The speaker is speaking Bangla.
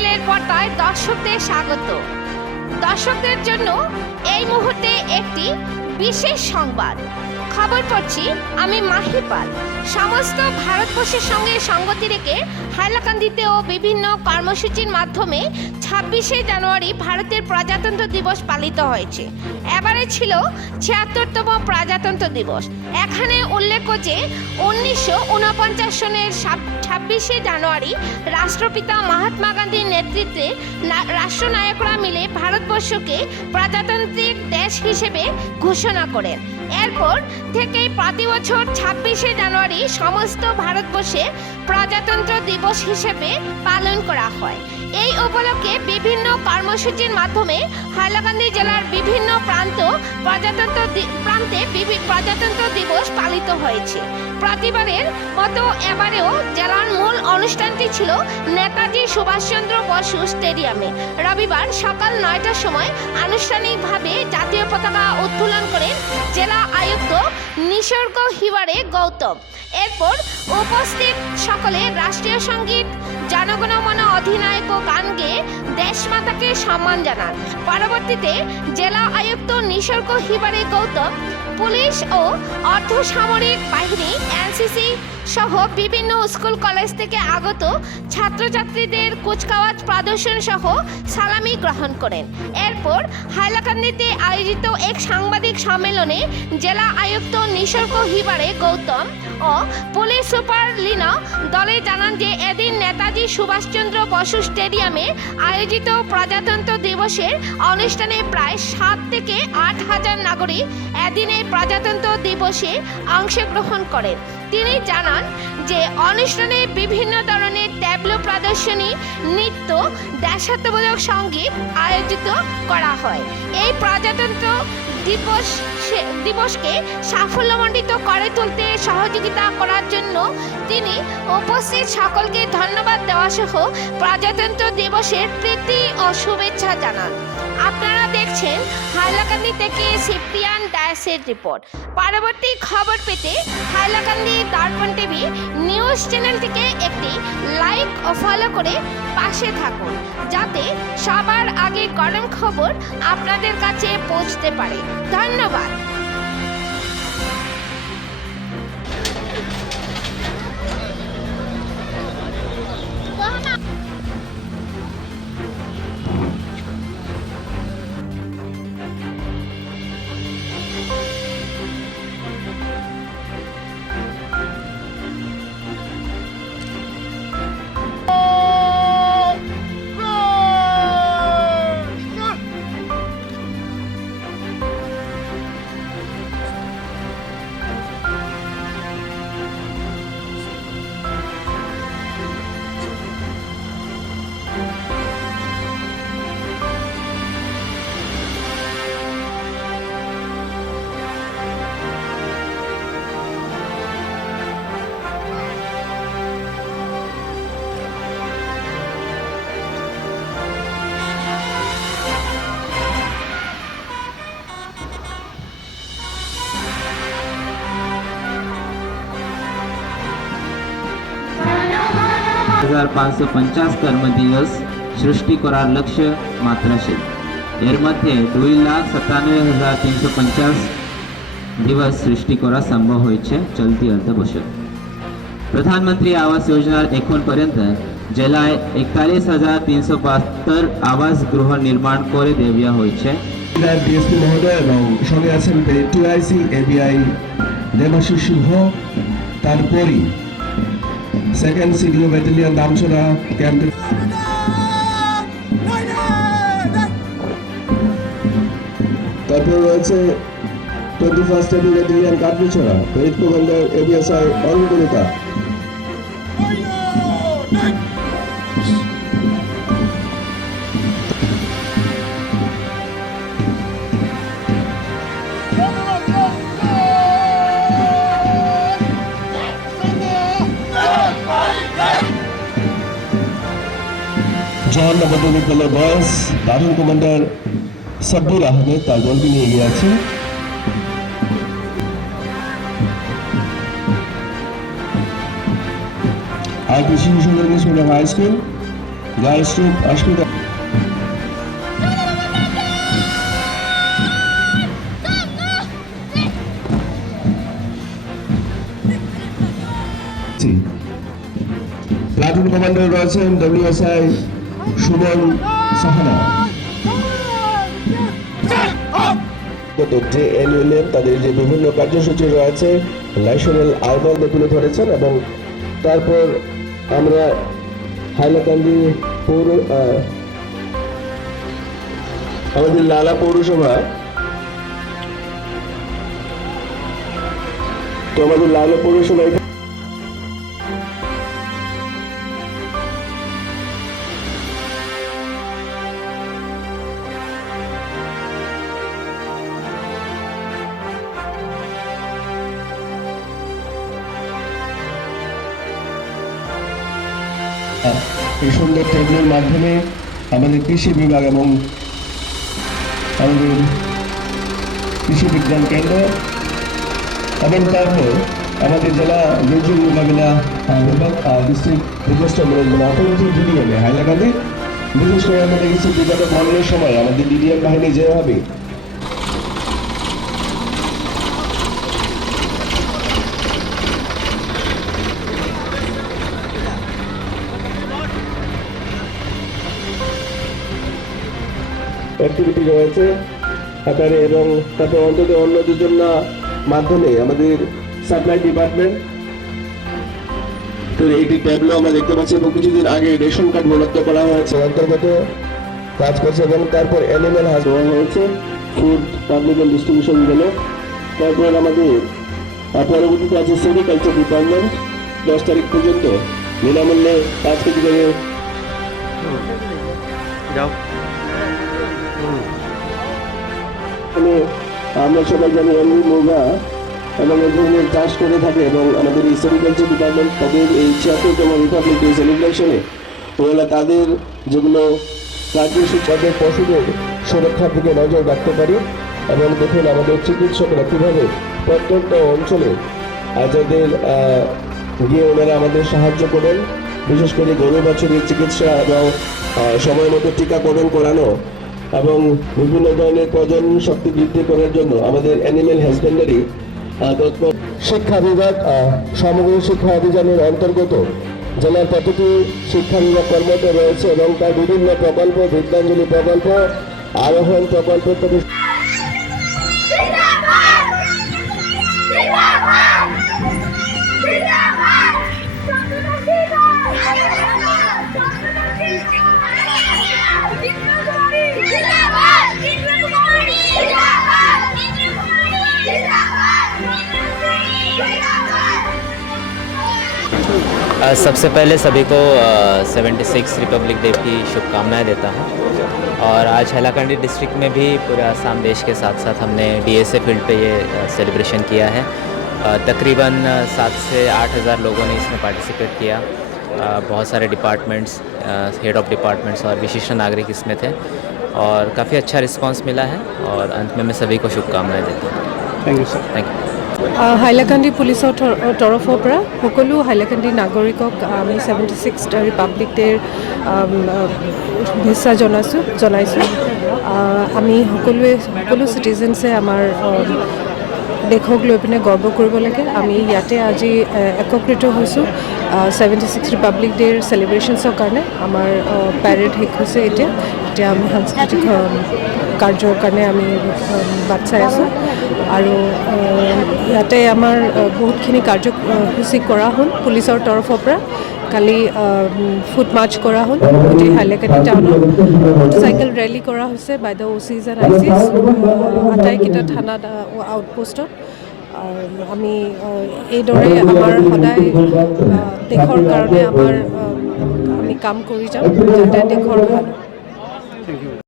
চ্যানেলের পর্দায় দর্শকদের স্বাগত। দর্শকদের জন্য এই মুহূর্তে একটি বিশেষ সংবাদ। খবর পড়ছি আমি মাহিপাল। সমস্ত ভারতবর্ষের সঙ্গে সঙ্গতি রেখে হাইলাকান্দিতেও বিভিন্ন কর্মসূচির মাধ্যমে 26শে জানুয়ারি ভারতের প্রজাতন্ত্র দিবস পালিত হয়েছে। এবারে ছিল ৭৬তম প্রজাতন্ত্র দিবস। এখানে উল্লেখ্য যে 1949 সনের 26শে জানুয়ারি রাষ্ট্রপিতা মহাত্মা গান্ধীর নেতৃত্বে রাষ্ট্রনায়করা মিলে ভারতবর্ষকে প্রজাতান্ত্রিক দেশ হিসেবে ঘোষণা করেন। এরপর থেকেই প্রতি বছর 26শে জানুয়ারি সমস্ত ভারতবর্ষে প্রজাতন্ত্র দিবস হিসেবে পালন করা হয়। এই উপলক্ষে বিভিন্ন কর্মসূচির মাধ্যমে হাইলাকান্দি জেলার বিভিন্ন প্রান্তে প্রজাতন্ত্র দিবস পালিত হয়েছে। প্রতিবারের মতো এবারেও জেলার মূল অনুষ্ঠানটি ছিল নেতাজি সুভাষচন্দ্র বসু স্টেডিয়ামে। রবিবার সকাল ৯টার সময় আনুষ্ঠানিকভাবে জাতীয় পতাকা উত্তোলন করেন জেলা আয়ুক্ত নিসর্গ হিবারে গৌতম। এরপর উপস্থিত সকলে রাষ্ট্রীয় সঙ্গীত জনগণমন অধিনায়ক গান গেয়ে দেশমাতাকে সম্মান জানান। পরবর্তীতে জেলা আয়ুক্ত নিসর্গ হিবারে গৌতম পুলিশ ও অর্ধসামরিক বাহিনী এনসিসি সহ বিভিন্ন স্কুল কলেজ থেকে আগত ছাত্রছাত্রীদের কুচকাওয়াজ প্রদর্শন সহ সালামি গ্রহণ করেন। এরপর হাইলাকান্দিতে আয়োজিত এক সাংবাদিক সম্মেলনে জেলা আয়ুক্ত নিসর্গ হিবারে গৌতম ও পুলিশ সুপার লীনা দলে জানান যে এদিন নেতাজি সুভাষচন্দ্র বসু স্টেডিয়ামে আয়োজিত প্রজাতন্ত্র দিবসের অনুষ্ঠানে প্রায় 7 থেকে 8 হাজার নাগরিক এদিনের প্রজাতন্ত্র দিবসে অংশগ্রহণ করেন। তিনি জানান যে অনুষ্ঠানে বিভিন্ন ধরনের ট্যাবলো প্রদর্শনী, নৃত্য, দেশাত্মবোধক সঙ্গীত আয়োজিত করা হয়। এই প্রজাতন্ত্র দিবসকে সাফল্যমণ্ডিত করে তুলতে সহযোগিতা করার জন্য তিনি উপস্থিত সকলকে ধন্যবাদ দেওয়া সহ প্রজাতন্ত্র দিবসের প্রীতি ও শুভেচ্ছা জানান। আপনারা দেখছেন হাইলাকান্দি থেকে সিপ্রিয়ান ডায়াসের রিপোর্ট। পরবর্তী খবর পেতে হাইলাকান্দি দর্পণ টিভি নিউজ চ্যানেলটিকে একটি লাইক ও ফলো করে পাশে থাকুন, যাতে সবার আগে গরম খবর আপনাদের কাছে পৌঁছতে পারে। ধন্যবাদ। हजार 550 कर्मदिवस सृष्टी करार लक्ष्य मात्र आहे। एर मध्ये 2,97,350 दिवस सृष्टी करा संभव होईছে चलती अर्थवर्षात। प्रधानमंत्री आवास योजनार एकोणपर्यंत জেলায় 41,372 आवास गृह निर्माण করে দেওয়া হয়েছে। ডিএসপি মহোদয় এবং সঙ্গে আছেন টিআইসি এবিআই দেবাশিস সিংহ, তারপরই সেকেন্ড সিডিও ব্যাটালিয়ন দামছড়া ক্যাম্পে তারপর রয়েছে 21st এডি ব্যাটালিয়ন কাটলিছড়া, শহীদ কমান্ডার এবিএসআই অরুণিতা। জওয়ান নবোদয় বিদ্যালয়ের বয়স দারুণ কমান্ডার সাব্বির আহমেদ তার দলকে নিয়ে এগিয়ে আছে। আর কৃষি শিশু ইংলিশ মিডিয়াম হাই স্কুল গায়স্রূপ অস্মিতা প্লাটুন কমান্ডার রয়েছেন WSI সুমন সাহানা। যে NULM তাদের যে বিভিন্ন কার্যসূচি রয়েছে ন্যাশনাল আর্মার তুলে ধরেছেন এবং তারপর আমরা হাইলাকান্দি পৌর আমাদের লালা পৌরসভা তো আমাদের লালা পৌরসভা এই সুন্দর টেবিলের মাধ্যমে আমাদের কৃষি বিভাগ এবং আমাদের কৃষি বিজ্ঞান কেন্দ্র এবং তারপর আমাদের জেলা দুর্যোগ মোকাবিলা বিভাগ district disaster management authority DDM Hailakandi বিশেষ করে আমরা দেখেছি বিগত বন্যার সময় আমাদের DDM বাহিনী যেভাবে অ্যাক্টিভিটি রয়েছে আকারে এবং তাতে অন্তত অন্য দুজন মাধ্যমে আমাদের সাপ্লাই ডিপার্টমেন্ট তো এইটি ট্যাবলো আমরা দেখতে পাচ্ছি এবং কিছুদিন আগে রেশন কার্ড বরাদ্দ করা হয়েছে অন্তর্গত কাজ করছে এবং তারপর অ্যানিমেল হাউস দেওয়া হয়েছে ফুড পাবলিক অ্যান্ড ডিস্ট্রিবিউশন গেল তারপর আমাদের পরবর্তীতে আছে সেরিকালচার ডিপার্টমেন্ট 10 তারিখ পর্যন্ত বিনামূল্যে 5 কেজি করে যাও আমরা সবাই জানি এমনি মুগা এবং এই ধরনের চাষ করে থাকে এবং আমাদের এই সেরিকালচার ডিপার্টমেন্ট তাদের এই 76তম রিপাবলিক ডে সেলিব্রেশনে ওরা তাদের যেগুলো কার্যসূচি তাদের পশুদের সুরক্ষার দিকে নজর রাখতে পারি এবং দেখুন আমাদের চিকিৎসকরা কীভাবে প্রত্যন্ত অঞ্চলে যাদের গিয়ে ওনারা আমাদের সাহায্য করেন বিশেষ করে গরু বাছুরের চিকিৎসা এবং সময় মতো টিকাকরণ করানো এবং বিভিন্ন ধরনের প্রজনন শক্তি বৃদ্ধি করার জন্য আমাদের অ্যানিমেল হাজবেন্ডারি শিক্ষা বিভাগ সমগ্র শিক্ষা অভিযানের অন্তর্গত জেলার প্রতিটি শিক্ষা বিভাগ কর্মরত রয়েছে এবং তার বিভিন্ন প্রকল্প বিদ্যাঞ্জলি প্রকল্প আরোহণ প্রকল্প থেকে सबसे पहले सभी को 76 रिपब्लिक डे की शुभकामनाएं देता हूं और आज हैलाकंडी डिस्ट्रिक्ट में भी पूरे आसाम देश के साथ साथ हमने DSA फील्ड पे ये सेलिब्रेशन किया है। तकरीबन 7 से 8 हज़ार लोगों ने इसमें पार्टिसिपेट किया। बहुत सारे डिपार्टमेंट्स हेड ऑफ डिपार्टमेंट्स और विशिष्ट नागरिक इसमें थे और काफ़ी अच्छा रिस्पांस मिला है और अंत में मैं सभी को शुभकामनाएं देता हूँ। Thank you sir thank you. Hailakandi পুলিচৰ তৰফৰ পৰা সকলো হাইলাকান্দি নাগৰিকক আমি 76 ৰিপাব্লিক ডেৰ শুভেচ্ছা জনাইছোঁ। আমি সকলো চিটিজেনছে আমাৰ দেশক লৈ পিনে গৰ্ব কৰিব লাগে। আমি ইয়াতে আজি একত্ৰিত হৈছোঁ 76 ৰিপাব্লিক ডেৰ চেলিব্ৰেশ্যনছৰ কাৰণে। আমাৰ পেৰেড শেষ হৈছে এতিয়া আমি সাংস্কৃতিক কাৰ্যৰ কাৰণে আমি বাট চাই আছোঁ আৰু ইয়াতে আমাৰ বহুতখিনি কাৰ্যসূচী কৰা হ'ল পুলিচৰ তৰফৰ পৰা। কালি ফুট মাৰ্চ কৰা হ'ল গোটেই হাইলাকান্দি টাউনত, মটৰচাইকেল ৰেলী কৰা হৈছে by the OCs and ICs আটাইকেইটা থানাত আউটপোষ্টত। আমি এইদৰে আমাৰ সদায় দেশৰ কাৰণে আমি কাম কৰি যাম যাতে দেশৰ ভাল।